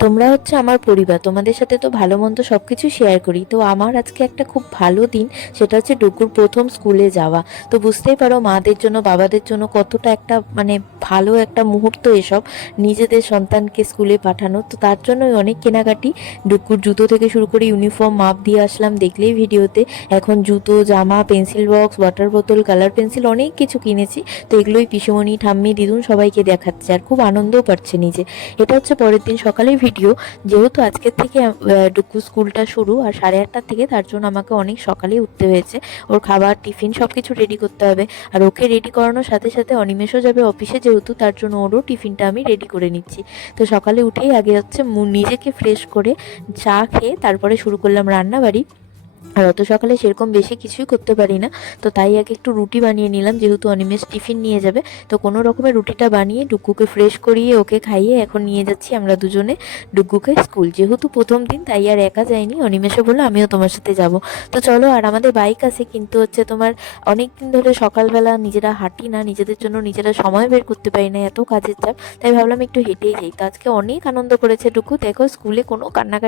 তোমরা হচ্ছে আমার পরিবার, তোমাদের সাথে তো ভালো মন্দ সব কিছু শেয়ার করি। তো আমার আজকে একটা খুব ভালো দিন, সেটা হচ্ছে ডুকুর প্রথম স্কুলে যাওয়া। তো বুঝতেই পারো মাদের জন্য, বাবাদের জন্য কতটা একটা মানে ভালো একটা মুহূর্ত এসব, নিজেদের সন্তানকে স্কুলে পাঠানো। তো তার জন্যই অনেক কেনাকাটি। ডুকুর জুতো থেকে শুরু করে ইউনিফর্ম মাপ দিয়ে আসলাম দেখলেই ভিডিওতে। এখন জুতো, জামা পেন্সিল বক্স ওয়াটার বোতল কালার পেন্সিল অনেক কিছু কিনেছি। তো এগুলোই পিসুমণি, ঠাম্মি, দিদুন সবাইকে দেখাচ্ছে আর খুব আনন্দও পাচ্ছে নিজে। এটা হচ্ছে পরের দিন সকালের ভিডিও যেহেতু আজকের থেকে ডুকু স্কুলটা শুরু আর সাড়ে আটটার থেকে, তার জন্য আমাকে অনেক সকালেই উঠতে হয়েছে। ওর খাবার, টিফিন সব কিছু রেডি করতে হবে। আর ওকে রেডি করানোর সাথে সাথে অনিমেষও যাবে অফিসে যেহেতু তার জন্য ওরও টিফিনটা আমি রেডি করে নিচ্ছি। তো সকালে উঠেই আগে হচ্ছে নিজেকে ফ্রেশ করে চা খেয়ে তারপরে শুরু করলাম রান্নাবাড়ি। আর অত সকালে সেরকম বেশি কিছুই করতে পারি না তো তাই আগে একটু রুটি বানিয়ে নিলাম, যেহেতু অনিমেষ টিফিন নিয়ে যাবে, তো কোনো রকমের রুটিটা বানিয়ে ডুগুকে ফ্রেশ করিয়ে ওকে খাইয়ে এখন নিয়ে যাচ্ছি আমরা দুজনে ডুগুকে স্কুল। যেহেতু প্রথম দিন, তাই আর একা যায়নি অনিমেষও বলল, আমিও তোমার সাথে যাব। তো চলো, আর আমাদের বাইক আছে, কিন্তু হচ্ছে তোমার অনেক দিন ধরে সকালবেলা নিজেরা হাঁটি না, নিজেদের জন্য নিজেরা সময় বের করতে পারি না, এত কাজের চাপ, তাই ভাবলাম একটু হেঁটেই যাই। তো আজকে অনেক আনন্দ করেছে ডুকু, দেখো স্কুলে কোনো কান্নাকাটি